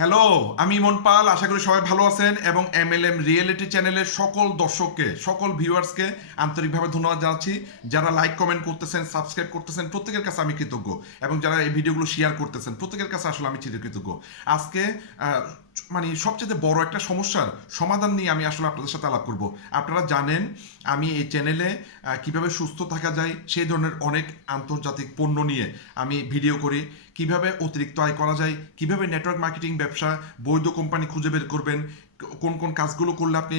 Hello আমি ইমন পাল, আশা করি সবাই ভালো আছেন এবং এমএলএম রিয়েলিটি চ্যানেলের সকল দর্শককে, সকল ভিউয়ার্সকে আন্তরিকভাবে ধন্যবাদ জানাচ্ছি। যারা লাইক কমেন্ট করতেছেন সাবস্ক্রাইব করতেছেন, প্রত্যেকের কাছে আমি কৃতজ্ঞ। এবং যারা এই ভিডিওগুলো শেয়ার করতেছেন, প্রত্যেকের কাছে আসলে আমি চিরকৃতজ্ঞ। আজকে মানে সবচেয়ে বড় একটা সমস্যার সমাধান নিয়ে আমি আসলে আপনাদের সাথে আলাপ করব। আপনারা জানেন, আমি এই চ্যানেলে কীভাবে সুস্থ থাকা যায় সেই ধরনের অনেক আন্তর্জাতিক পণ্য নিয়ে আমি ভিডিও করি। কীভাবে অতিরিক্ত আয় করা যায়, কীভাবে নেটওয়ার্ক মার্কেটিং ব্যবসা বৈধ কোম্পানি খুঁজে বের করবেন কোন কোন কাজগুলো করলে আপনি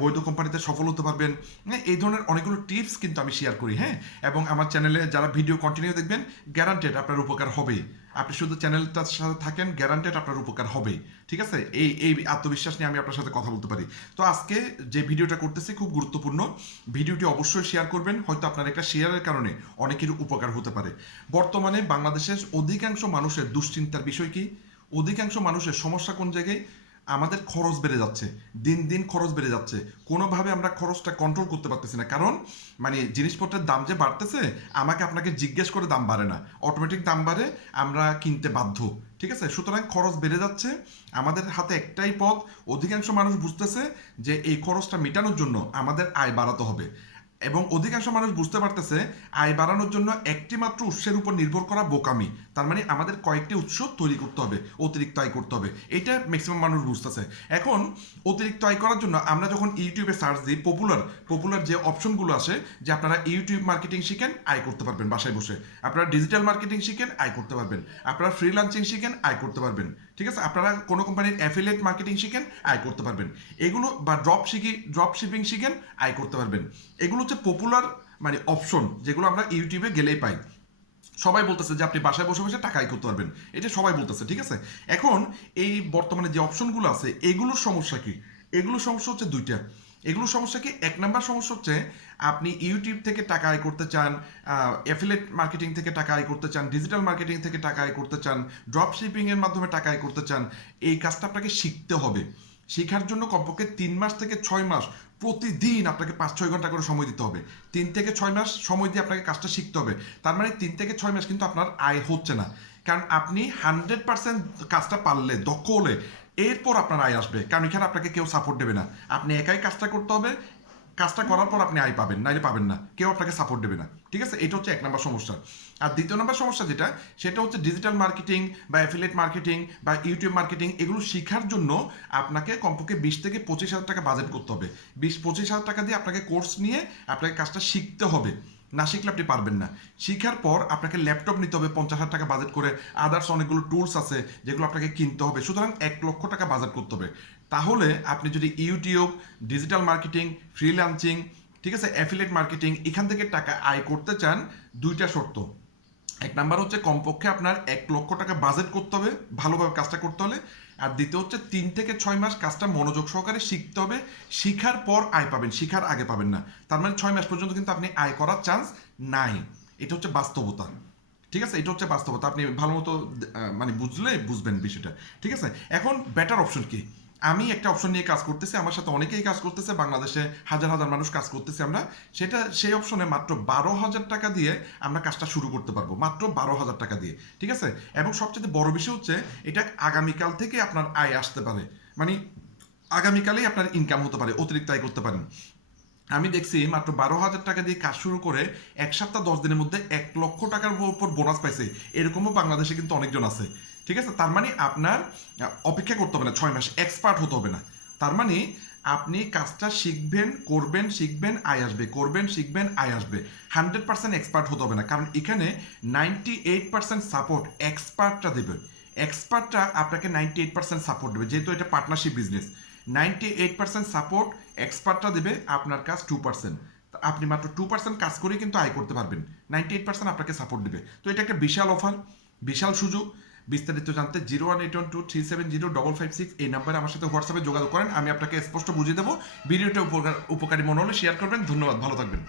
বৈধ কোম্পানিতে সফল হতে পারবেন। হ্যাঁ, এই ধরনের অনেকগুলো টিপস কিন্তু আমি শেয়ার করি হ্যাঁ। এবং আমার চ্যানেলে যারা ভিডিও কন্টিনিউ দেখবেন গ্যারান্টেড আপনার উপকার হবেই আপনি শুধু চ্যানেলটার সাথে থাকেন গ্যারান্টেড আপনার উপকার হবেই ঠিক আছে? এই এই আত্মবিশ্বাস নিয়ে আমি আপনার সাথে কথা বলতে পারি। তো আজকে যে ভিডিওটা করতেছি খুব গুরুত্বপূর্ণ। ভিডিওটি অবশ্যই শেয়ার করবেন হয়তো আপনার একটা শেয়ারের কারণে অনেকের উপকার হতে পারে। বর্তমানে বাংলাদেশের অধিকাংশ মানুষের দুশ্চিন্তার বিষয় কি? অধিকাংশ মানুষের সমস্যা কোন জায়গায়? আমাদের খরচ বেড়ে যাচ্ছে। দিন দিন খরচ বেড়ে যাচ্ছে। কোনোভাবে আমরা খরচটা কন্ট্রোল করতে পারতেছি না। কারণ মানে জিনিসপত্রের দাম যে বাড়তেছে, আমাকে আপনাকে জিজ্ঞেস করে দাম বাড়ে না। অটোমেটিক দাম বাড়ে, আমরা কিনতে বাধ্য। ঠিক আছে? সুতরাং খরচ বেড়ে যাচ্ছে। আমাদের হাতে একটাই পথ। অধিকাংশ মানুষ বুঝতেছে যে এই খরচটা মেটানোর জন্য আমাদের আয় বাড়াতে হবে। এবং অধিকাংশ মানুষ বুঝতে পারতেছে, আয় বাড়ানোর জন্য একটি মাত্র উৎসের উপর নির্ভর করা বোকামি। তার মানে আমাদের কয়েকটি উৎস তৈরি করতে হবে, অতিরিক্ত আয় করতে হবে। এটা ম্যাক্সিমাম মানুষ বুঝতেছে। এখন অতিরিক্ত আয় করার জন্য আমরা যখন ইউটিউবে সার্চ দিই পপুলার পপুলার যে অপশনগুলো আসে যে আপনারা ইউটিউব মার্কেটিং শিখেন, আয় করতে পারবেন বাসায় বসে। আপনারা ডিজিটাল মার্কেটিং শিখেন, আয় করতে পারবেন। আপনারা ফ্রিলান্সিং শিখেন, আয় করতে পারবেন। ঠিক আছে? আপনারা কোনো কোম্পানির অ্যাফিলিয়েট মার্কেটিং শিখেন, আয় করতে পারবেন। এগুলো বা ড্রপ শিখি ড্রপ শিপিং শিখেন, আয় করতে পারবেন। এগুলো হচ্ছে পপুলার মানে অপশন যেগুলো আমরা ইউটিউবে গেলেই পাই। সবাই বলতেছে যে আপনি বাসায় বসে বসে টাকা আয় করতে পারবেন। এটা সবাই বলতেছে, ঠিক আছে? এখন এই বর্তমানে যে অপশনগুলো আছে, এগুলোর সমস্যা কি? এগুলোর সমস্যা হচ্ছে দুইটা। এগুলোর সমস্যা কি? এক নাম্বার সমস্যা হচ্ছে আপনি ইউটিউব থেকে টাকা আয় করতে চান অ্যাফিলেট মার্কেটিং থেকে টাকা আয় করতে চান ডিজিটাল মার্কেটিং থেকে টাকা আয় করতে চান ড্রপ শিপিংয়ের মাধ্যমে টাকা আয় করতে চান, এই কাজটা আপনাকে শিখতে হবে। শেখার জন্য কমপক্ষে তিন মাস থেকে ছয় মাস প্রতিদিন আপনাকে পাঁচ, ছয় ঘণ্টা করে সময় দিতে হবে। তিন থেকে ছয় মাস সময় দিয়ে আপনাকে কাজটা শিখতে হবে। তার মানে তিন থেকে ছয় মাস কিন্তু আপনার আয় হচ্ছে না। কারণ আপনি হান্ড্রেড পার্সেন্ট কাজটা পারলে, দক্ষ হলে এরপর আপনার আয় আসবে। কারণ এখানে আপনাকে কেউ সাপোর্ট দেবে না। আপনি একাই কাজটা করতে হবে কাজটা করার পর আপনি আয় পাবেন, নাইলে পাবেন না। কেউ আপনাকে সাপোর্ট দেবে না। ঠিক আছে? এটা হচ্ছে এক নম্বর সমস্যা। আর দ্বিতীয় নম্বর সমস্যা যেটা, সেটা হচ্ছে ডিজিটাল মার্কেটিং বা অ্যাফিলেট মার্কেটিং বা ইউটিউব মার্কেটিং এগুলো শেখার জন্য আপনাকে কমপক্ষে বিশ থেকে পঁচিশ হাজার টাকা বাজেট করতে হবে। বিশ, পঁচিশ হাজার টাকা দিয়ে আপনাকে কোর্স নিয়ে আপনাকে কাজটা শিখতে হবে। না শিখলে আপনি পারবেন না। শিখার পর আপনাকে ল্যাপটপ নিতে হবে, পঞ্চাশ হাজার টাকা বাজেট করে। আদার্স অনেকগুলো টুলস আছে, যেগুলো আপনাকে কিনতে হবে। সুতরাং এক লক্ষ টাকা বাজেট করতে হবে। তাহলে আপনি যদি ইউটিউব ডিজিটাল মার্কেটিং ফ্রিল্যান্সিং ঠিক আছে অ্যাফিলেট মার্কেটিং এখান থেকে টাকা আয় করতে চান, দুইটা শর্ত। এক নাম্বার হচ্ছে কমপক্ষে আপনার এক লক্ষ টাকা বাজেট করতে হবে, ভালোভাবে কাজটা করতে হলে। আর দ্বিতীয় হচ্ছে তিন থেকে ছয় মাস কাজটা মনোযোগ সহকারে শিখতে হবে। শিখার পর আয় পাবেন, শিখার আগে পাবেন না। তার মানে ছয় মাস পর্যন্ত কিন্তু আপনি আয় করার চান্স নাই। এটা হচ্ছে বাস্তবতা। ঠিক আছে? এটা হচ্ছে বাস্তবতা। আপনি ভালো মতো মানে বুঝলে, বুঝবেন বিষয়টা। ঠিক আছে? এখন বেটার অপশন কি? আমি একটা অপশন নিয়ে কাজ করতেছি, আমার সাথে অনেকেই কাজ করতেছে, বাংলাদেশে হাজার হাজার মানুষ কাজ করতেছে আমরা। সেটা, সেই অপশনে মাত্র বারো হাজার টাকা দিয়ে আমরা কাজটা শুরু করতে পারব, মাত্র বারো হাজার টাকা দিয়ে, ঠিক আছে? এবং সবচেয়ে বড় বিষয় হচ্ছে, এটা আগামীকাল থেকে আপনার আয় আসতে পারে। মানে আগামীকালেই আপনার ইনকাম হতে পারে, অতিরিক্ত আয় করতে পারেন। আমি দেখছি মাত্র বারো হাজার টাকা দিয়ে কাজ শুরু করে এক সপ্তাহ, দশ দিনের মধ্যে এক লক্ষ টাকার উপর বোনাস পাইছে। এরকমও বাংলাদেশে কিন্তু অনেকজন আছে। ঠিক আছে? তার মানে আপনার অপেক্ষা করতে হবে না, ছয় মাস এক্সপার্ট হতে হবে না। তার মানে আপনি কাজটা শিখবেন, করবেন, শিখবেন, আয় আসবে, করবেন, শিখবেন, আয় আসবে। হান্ড্রেড পার্সেন্ট এক্সপার্ট হতে হবে না, কারণ এখানে নাইনটি এইট পার্সেন্ট সাপোর্ট এক্সপার্টটা দেবে। এক্সপার্টটা আপনাকে নাইনটি এইট পার্সেন্ট সাপোর্ট দেবে, যেহেতু এটা partnership business ninety eight percent support এক্সপার্টটা দেবে আপনার কাজ টু পার্সেন্ট আপনি মাত্র টু পার্সেন্ট কাজ করে কিন্তু আয় করতে পারবেন। নাইনটি এইট পার্সেন্ট আপনাকে সাপোর্ট দেবে। তো এটা একটা বিশাল অফার বিশাল সুযোগ। বিস্তারিত জানতে zero one eight one two three seven zero double five six এই নাম্বারে আমার সাথে হোয়াটসঅ্যাপে যোগাযোগ করেন। আমি আপনাকে স্পষ্ট বুঝিয়ে দেবো। ভিডিওটা উপকার মনে হলে শেয়ার করবেন। ধন্যবাদ। ভালো থাকবেন।